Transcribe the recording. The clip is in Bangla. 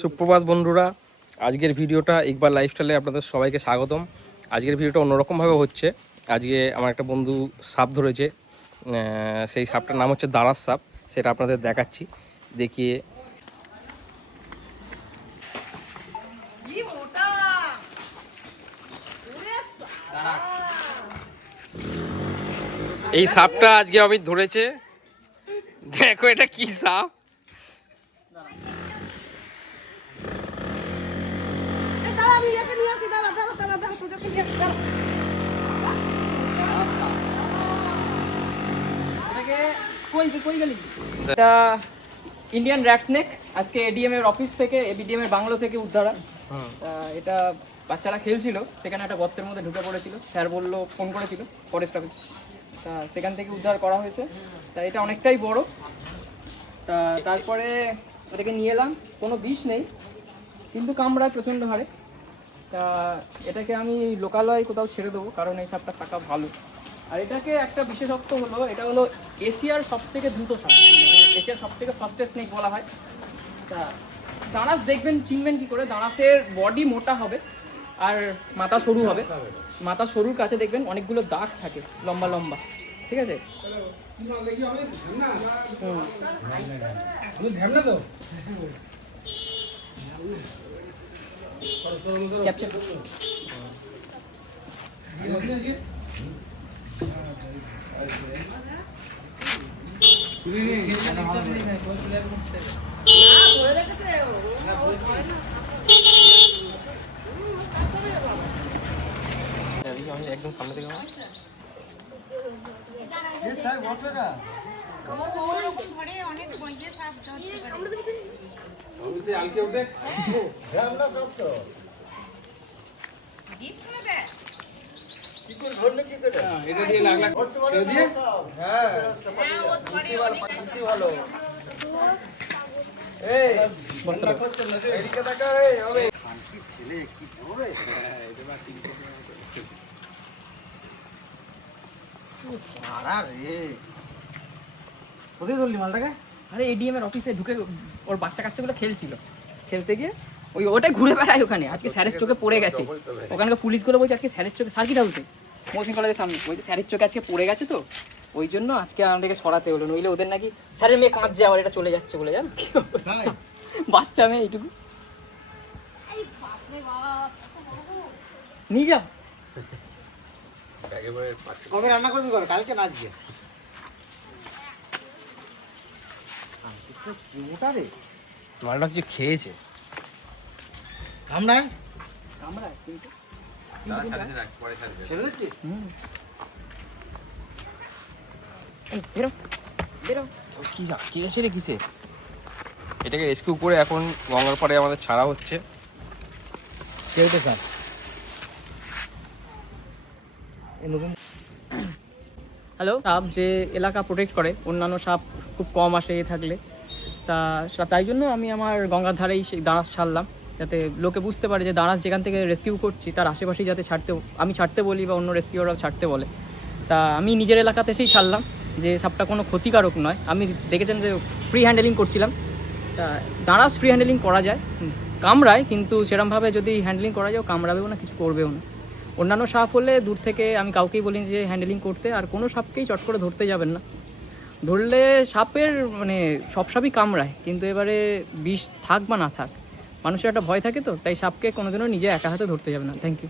সুপ্রভাত বন্ধুরা, আজকের ভিডিওটা ইকবাল লাইফস্টাইলে আপনাদের সবাইকে স্বাগতম। আজকের ভিডিওটা অন্যরকমভাবে হচ্ছে। আজকে আমার একটা বন্ধু সাপ ধরেছে, সেই সাপটার নাম হচ্ছে দাঁড়াস সাপ। সেটা আপনাদের দেখাচ্ছি, দেখিয়ে। এই সাপটা আজকে আমি ধরেছে, দেখো এটা কি সাপ। এটা ইন্ডিয়ান র্যাট স্নেক, আজকে এডিএম এর অফিস থেকে, এবিডিএম এর বাংলো থেকে উদ্ধার। এটা বাচ্চারা খেলছিল, সেখানে একটা গর্তের মধ্যে ঢুকে পড়েছিল। স্যার বললো, ফোন করেছিল ফরেস্ট অফিস, তা সেখান থেকে উদ্ধার করা হয়েছে। তা এটা অনেকটাই বড়। তা তারপরে এটাকে নিয়ে এলাম, কোনো বিষ নেই কিন্তু কামড়ায় প্রচণ্ড হারে। তা এটাকে আমি লোকালয়ে কোথাও ছেড়ে দেবো, কারণ এই সাপটা থাকা ভালো। আর এটাকে একটা বিশেষত্ব হলো, এটা হলো এশিয়ার সব থেকে দ্রুত সাপ, এশিয়ার সব থেকে ফাস্টেস্ট স্নেক বলা হয়। তা দাঁড়াস দেখবেন, চিনবেন কী করে? দাঁড়াসের বডি মোটা হবে আর মাথা সরু হবে। মাথা সরুর কাছে দেখবেন অনেকগুলো দাগ থাকে লম্বা লম্বা, ঠিক আছে? ক্যাপচার একদম সামনে থেকে আরে এডিএম এর অফিসে ঢুকে ওর বাচ্চা কাচ্চাগুলো খেলছিল, খেলতে গিয়ে ওটাই ঘুরে বেড়ায় ওখানে। আজকে স্যারের চোখে পড়ে গেছে, ওখানকার পুলিশগুলো বলছে আজকে স্যারের চোখে, সার্কিট হাউসে মহসিন কলেজের সামনে, বলছে স্যারের চোখে আজকে পড়ে গেছে, তো ওই জন্য আজকে আমাদেরকে সরাতে হলো। নইলে ওদের নাকি স্যারের মেয়ে কাঁদছে, আবার এটা চলে যাচ্ছে বলে, জান কি বাচ্চা মেয়ে এইটুকু নিয়ে যাও। কবে রান্না করবি? করে কালকে না আজকে? মালটা কিছু খেয়েছে, কামড়ায় কামড়ায় কিন্তু ছেড়ে দিচ্ছিস? এই বেরো বেরো। কি খেয়েছে রে কিসে? এটাকে রেস্কিউ করে এখন গঙ্গার পাড়ে আমাদের ছাড়া হচ্ছে। কেউ তো স্যার নতুন হ্যালো, সাপ যে এলাকা প্রোটেক্ট করে, অন্যান্য সাপ খুব কম আসে থাকলে, তাই জন্য আমি আমার গঙ্গার ধারেই সেই দাঁড়াস ছাড়লাম, যাতে লোকে বুঝতে পারে যে দাঁড়াস যেখান থেকে রেস্কিউ করছি তার আশেপাশেই যাতে আমি ছাড়তে বলি বা অন্য রেস্কিউরাও ছাড়তে বলে। তা আমি নিজের এলাকাতে এসেই ছাড়লাম, যে সাপটা কোনো ক্ষতিকারক নয়। আমি দেখেছেন যে ফ্রি হ্যান্ডেলিং করছিলাম। তা দাঁড়াস ফ্রি হ্যান্ডেলিং করা যায়, কামড়ায় কিন্তু সেরকমভাবে যদি হ্যান্ডেলিং করা যায় কামড়াবেও না, কিছু করবেও না। অন্যান্য সাপ হলে দূর থেকে আমি কাউকেই বলি যে হ্যান্ডেলিং করতে, আর কোনো সাপকেই চট করে ধরতে যাবেন না। ধরলে সাপের মানে সব সাপই কামড়ায়, কিন্তু এবারে বিষ থাক বা না থাক, মানুষের একটা ভয় থাকে, তো তাই সাপকে কোনোদিনও নিজে একা হাতে ধরতে যাবে না। Thank you.